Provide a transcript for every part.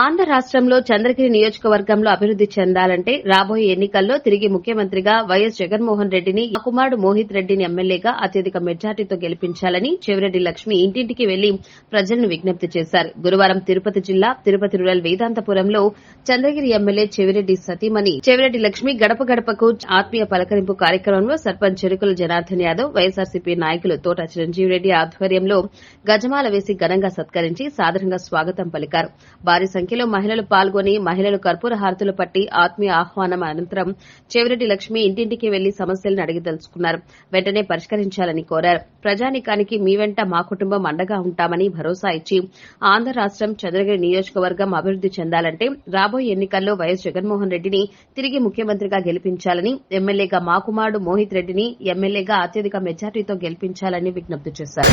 ఆంధ్ర రాష్ట్రంలో చంద్రగిరి నియోజకవర్గంలో అభివృద్ది చెందాలంటే రాబోయే ఎన్నికల్లో తిరిగి ముఖ్యమంత్రిగా వైఎస్ జగన్మోహన్ రెడ్డిని కుమారుడు మోహిత్ రెడ్డిని ఎమ్మెల్యేగా అత్యధిక మెజార్టీతో గెలిపించాలని చెవిరెడ్డి లక్ష్మి ఇంటింటికి వెళ్ళి ప్రజలను విజ్ఞప్తి చేశారు. గురువారం తిరుపతి జిల్లా తిరుపతి రూరల్ వేదాంతపురంలో చంద్రగిరి ఎమ్మెల్యే చెవిరెడ్డి సతీమణి చెవిరెడ్డి లక్ష్మి గడప గడపకు ఆత్మీయ పలకరింపు కార్యక్రమంలో సర్పంచ్ చెరుకుల జనార్దన్ యాదవ్ వైఎస్ఆర్సీపీ నాయకులు తోట చిరంజీవిరెడ్డి ఆధ్వర్యంలో గజమాల వేసి ఘనంగా సత్కరించి సాదరంగా స్వాగతం పలికారు. భారీ సంఖ్యలో మహిళలు పాల్గొని మహిళలు కర్పూర హారతులు పట్టి ఆత్మీయ ఆహ్వానం అనంతరం చెవిరెడ్డి లక్ష్మి ఇంటింటికి వెళ్ళి సమస్యలను అడిగి తెలుసుకున్నారు. వెంటనే పరిష్కరించాలని కోరారు. ప్రజానికానికి మీ వెంట మా కుటుంబం అండగా ఉంటామని భరోసా ఇచ్చి ఆంధ్ర రాష్టం చంద్రగిరి నియోజకవర్గం అభివృద్ది చెందాలంటే రాబోయే ఎన్నికల్లో వైఎస్ జగన్మోహన్ రెడ్డిని తిరిగి ముఖ్యమంత్రిగా గెలిపించాలని ఎమ్మెల్యేగా మా కుమారుడు మోహిత్ రెడ్డిని ఎమ్మెల్యేగా అత్యధిక మెజార్టీతో గెలిపించాలని విజ్ఞప్తి చేశారు.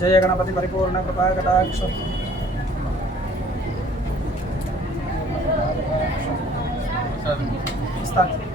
జయ గణపతి పరిపూర్ణ కృపా కటాక్ష. ఇస్తాను.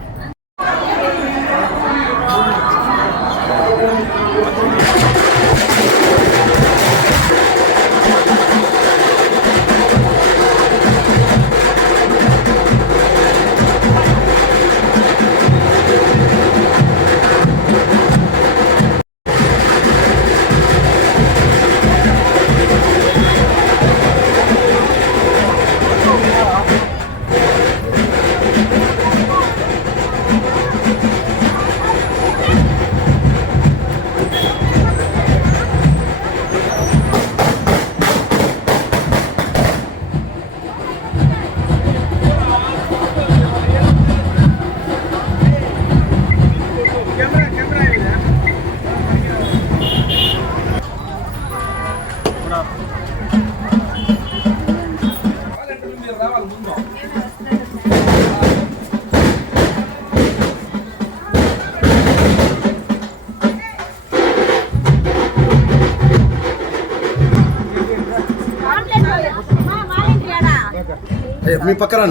మీ పక్కన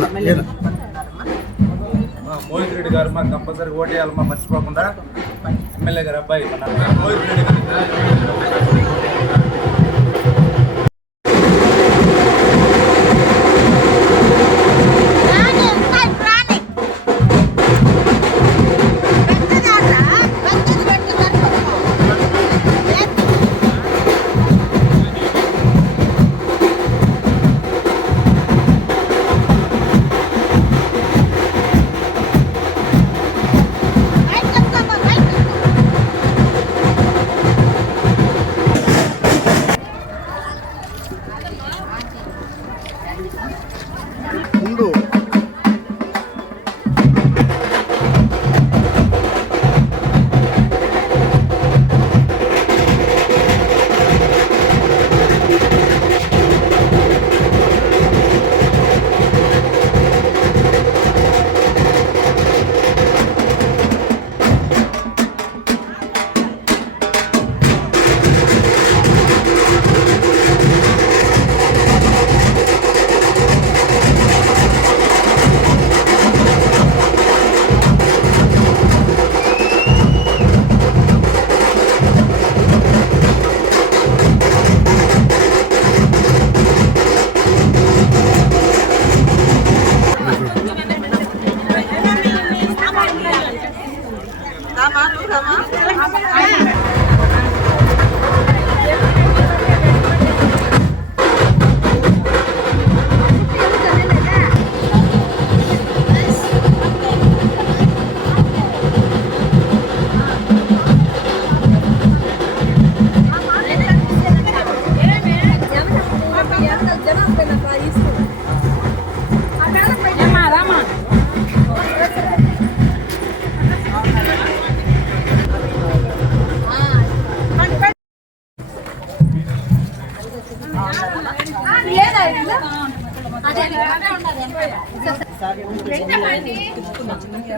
మా మోహిత్ రెడ్డి గారు మాకు కంపల్సరీ ఓటేయాలమ్మా మర్చిపోకుండా. ఎమ్మెల్యే గారు అబ్బాయి మోహిత్ రెడ్డి గారు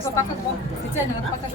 Специально надо показать.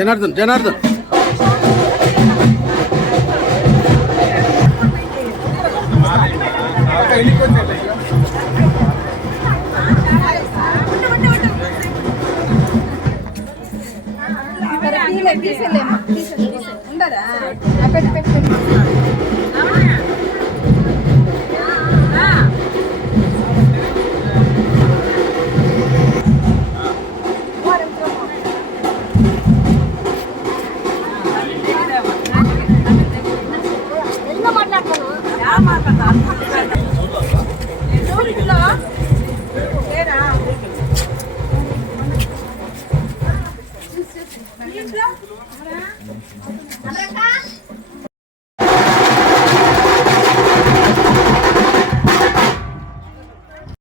Cenardın, Cenardın.